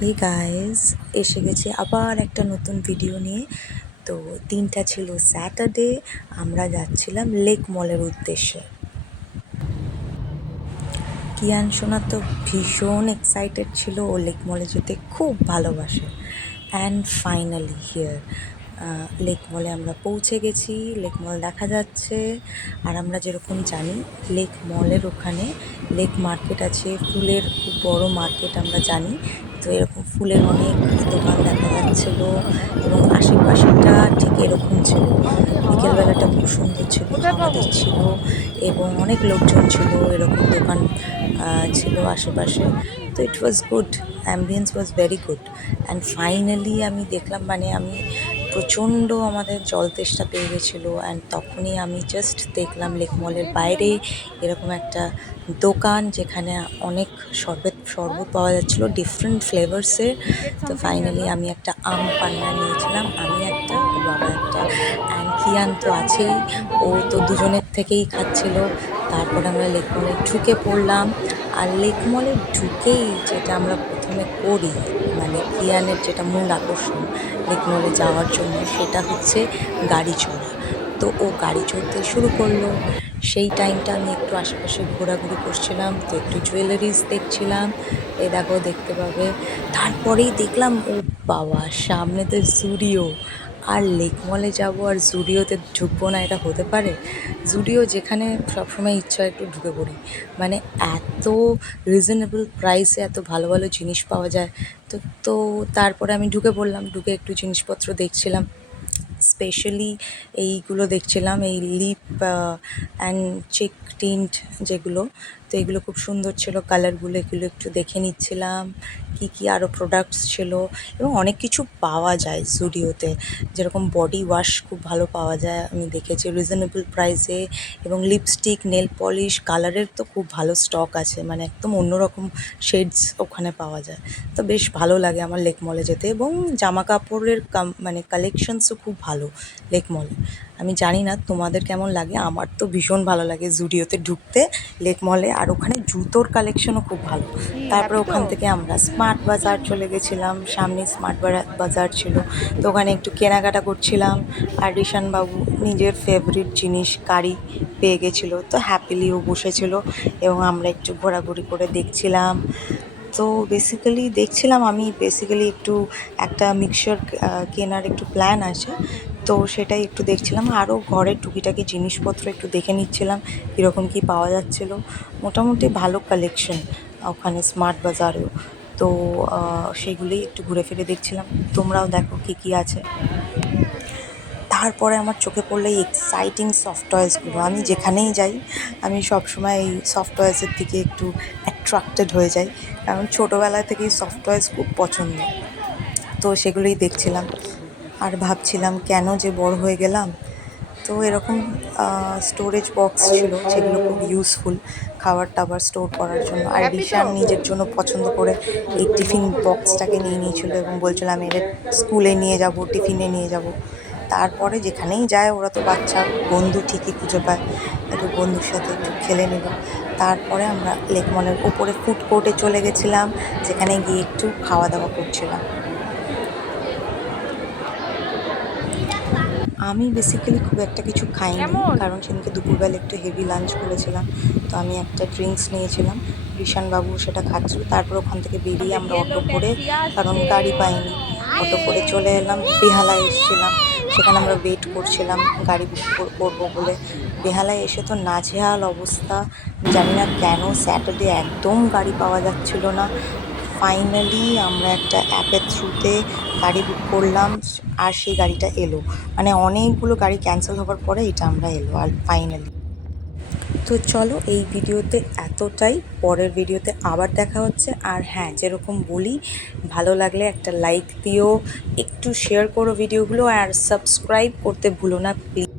Hey guys, এসে গেছি আবার একটা নতুন ভিডিও নিয়ে। তো দিনটা ছিল স্যাটারডে, আমরা যাচ্ছিলাম লেক মলের উদ্দেশ্যে। কিয়ান সোনা তো ভীষণ এক্সাইটেড ছিল, ও লেক মলে যেতে খুব ভালোবাসে। অ্যান্ড ফাইনালি হিয়ার লেক মলে আমরা পৌঁছে গেছি। লেক মল দেখা যাচ্ছে। আর আমরা যেরকম জানি, লেক মলের ওখানে লেক মার্কেট আছে, ফুলের খুব বড় মার্কেট আমরা জানি। তো এরকম ফুলের অনেক দোকান দেখা যাচ্ছিল এবং আশেপাশেটা ঠিক এরকম ছিল। বিকেলবেলাটা খুব সুন্দর ছিল, হাওয়া দিচ্ছিল এবং অনেক লোকজন ছিল, এরকম দোকান ছিল আশেপাশে। তো it was good, ambience was very good. And finally আমি দেখলাম, মানে আমি প্রচণ্ড আমাদের জল তেষ্টা পেয়ে গেছিলো। অ্যান্ড তখনই আমি জাস্ট দেখলাম লেক মলের বাইরে এরকম একটা দোকান, যেখানে অনেক শরবত পাওয়া যাচ্ছিলো ডিফারেন্ট ফ্লেভার্সের। তো ফাইনালি আমি একটা আম পান্না নিয়েছিলাম, আমি একটা, ও বাবা একটা, অ্যান্ড কিয়ান তো আছেই, ও তো দুজনের থেকেই খাচ্ছিল। তারপর আমরা লেক মলে ঢুকে পড়লাম। আর লেক মলে ঢুকেই যেটা আমরা প্রথমে করি, মানে কিয়ানের যেটা মূল আকর্ষণ লেক মলে যাওয়ার জন্য, সেটা হচ্ছে গাড়ি চড়া। তো ও গাড়ি চড়তে শুরু করলো। সেই টাইমটা আমি একটু আশেপাশে ঘোরাঘুরি করছিলাম, তো একটু জুয়েলারিস দেখছিলাম। এই দেখো, দেখতে পাবে। তারপরেই দেখলাম, ও বাবা, সামনে তো জুডিও! আর লেক মলে যাবো আর জুডিওতে ঢুকবো না, এটা হতে পারে? জুডিও যেখানে সবসময় ইচ্ছা একটু ঢুকে পড়ি, মানে এত রিজনেবল প্রাইসে এত ভালো ভালো জিনিস পাওয়া যায়। তো তো তারপরে আমি ঢুকে পড়লাম, ঢুকে একটু জিনিসপত্র দেখছিলাম। স্পেশালি এইগুলো দেখছিলাম, এই লিপ অ্যান্ড চিক টিন্ট যেগুলো। তো এগুলো খুব সুন্দর ছিল, কালারগুলো, এগুলো একটু দেখে নিচ্ছিলাম। কি কি আরও প্রোডাক্টস ছিল, এবং অনেক কিছু পাওয়া যায় জুডিওতে। যেরকম বডি ওয়াশ খুব ভালো পাওয়া যায়, আমি দেখেছি রিজনেবল প্রাইসে। এবং লিপস্টিক, নেল পলিশ, কালারের তো খুব ভালো স্টক আছে, মানে একদম অন্যরকম শেডস ওখানে পাওয়া যায়। তো বেশ ভালো লাগে আমার লেক মলে যেতে। এবং জামা কাপড়ের মানে কালেকশনসও খুব ভালো লেক মলে। আমি জানি না তোমাদের কেমন লাগে, আমার তো ভীষণ ভালো লাগে জুডিওতে ঢুকতে, লেক মলে। আর ওখানে জুতোর কালেকশনও খুব ভালো। তারপরে ওখান থেকে আমরা স্মার্ট বাজার চলে গেছিলাম, সামনে স্মার্ট বাজার ছিল। তো ওখানে একটু কেনাকাটা করছিলাম। আর রিশানবাবু নিজের ফেভারিট জিনিস কারি পেয়ে গেছিলো, তো হ্যাপিলিও বসেছিল এবং আমরা একটু ঘোরাঘুরি করে দেখছিলাম। তো দেখছিলাম আমি বেসিক্যালি একটু একটা মিক্সচার কেনার একটু প্ল্যান আছে। তো সেটাই একটু দেখছিলাম, আরও ঘরের টুকিটাকি জিনিসপত্র একটু দেখে নিচ্ছিলাম কীরকম কী পাওয়া যাচ্ছিলো। মোটামুটি ভালো কালেকশন ওখানে স্মার্ট বাজারেও। তো সেগুলোই একটু ঘুরে ফিরে দেখছিলাম। তোমরাও দেখো কী কী আছে। তারপরে আমার চোখে পড়লো এই এক্সাইটিং সফট টয়েসগুলো। আমি যেখানেই যাই, আমি সবসময় এই সফট টয়েসের দিকে একটু অ্যাট্রাক্টেড হয়ে যাই, কারণ ছোটোবেলা থেকেই সফট টয়েস খুব পছন্দ। তো সেগুলোই দেখছিলাম আর ভাবছিলাম কেন যে বড় হয়ে গেলাম। তো এরকম স্টোরেজ বক্স ছিল, যেগুলো খুব ইউজফুল খাবার টাবার স্টোর করার জন্য। আর রিশান নিজের জন্য পছন্দ করে এই টিফিন বক্সটাকে নিয়ে নিয়েছিল এবং বলছিল আমি এটা স্কুলে নিয়ে যাব, টিফিনে নিয়ে যাব। তারপরে যেখানেই যায়, ওরা তো বাচ্চা, বন্ধু ঠিকই খুঁজে পায়, একটু বন্ধুর সাথে একটু খেলে নিল। তারপরে আমরা লেক মলের ওপরে ফুড কোর্টে চলে গেছিলাম, যেখানে গিয়ে একটু খাওয়া দাওয়া করছিলাম। আমি বেসিক্যালি খুব একটা কিছু খাইনি, কারণ সেদিনকে দুপুরবেলা একটু হেভি লাঞ্চ করেছিলাম। তো আমি একটা ড্রিঙ্কস নিয়েছিলাম, ঋষানবাবু সেটা খাচ্ছিল। তারপর ওখান থেকে বেরিয়ে আমরা অটো করে, কারণ গাড়ি পাইনি, অটো করে চলে এলাম। বেহালায় এসেছিলাম, সেখানে আমরা ওয়েট করছিলাম গাড়ি বুক করবো বলে। বেহালায় এসে তো নাজেহাল অবস্থা, জানি না কেন স্যাটারডে একদম গাড়ি পাওয়া যাচ্ছিল না। ফাইনালি আমরা একটা অ্যাপের থ্রুতে গাড়ি বুক করলাম, আর সেই গাড়িটা এলো। মানে অনেকগুলো গাড়ি ক্যান্সেল হওয়ার পরে এটা আমরা এলো আর ফাইনালি। তো চলো, এই ভিডিওতে এতটাই, পরের ভিডিওতে আবার দেখা হচ্ছে। আর হ্যাঁ, যেরকম বলি, ভালো লাগলে একটা লাইক দিও, একটু শেয়ার করো ভিডিওগুলো, আর সাবস্ক্রাইব করতে ভুলো না প্লিজ।